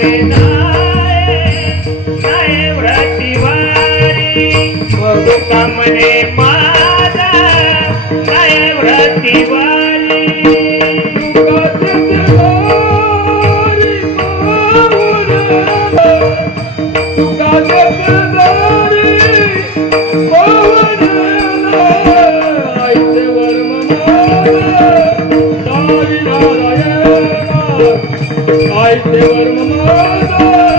que no. Ay te var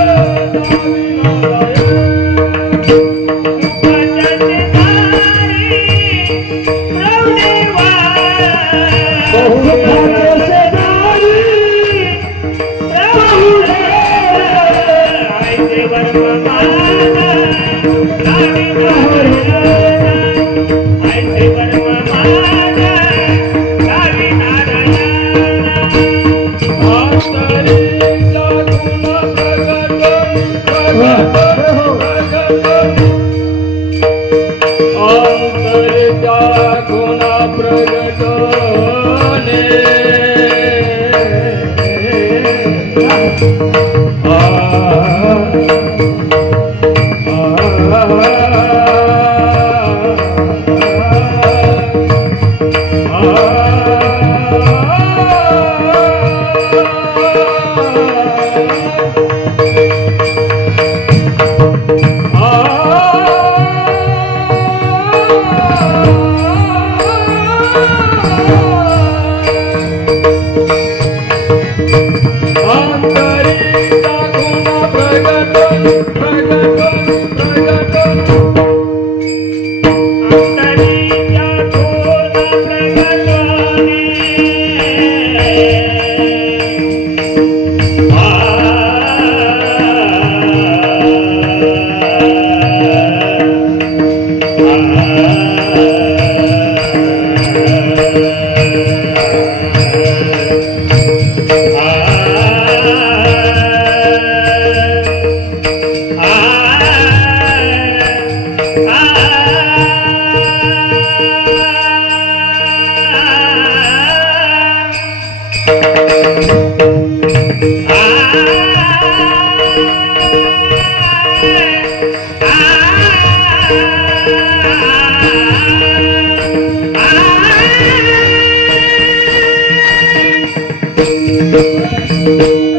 Thank you.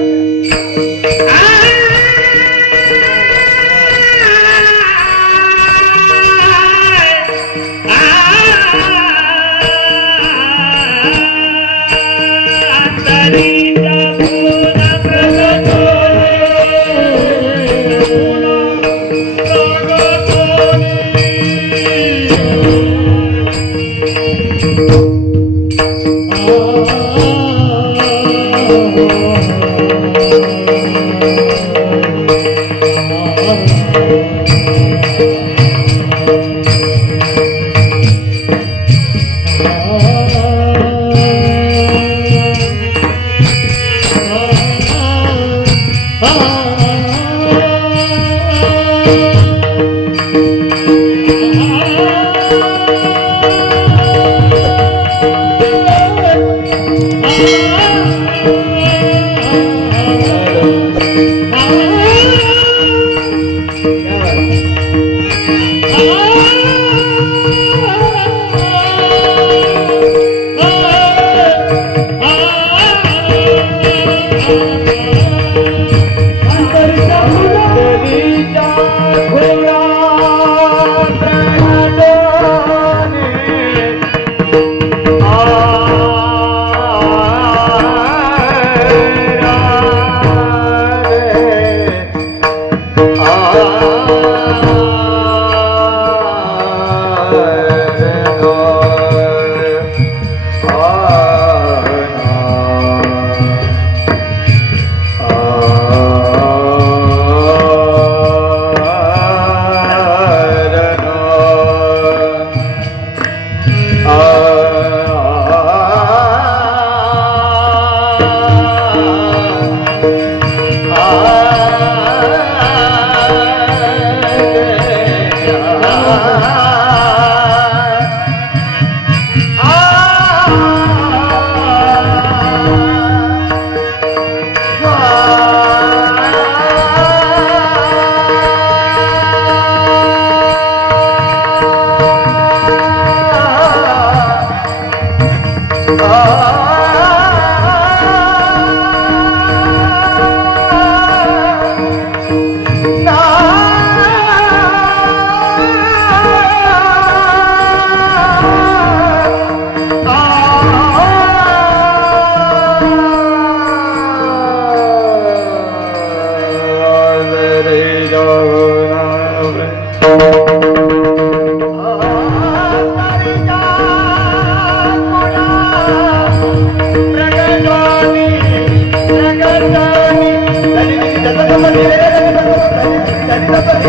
¡Hola! Oh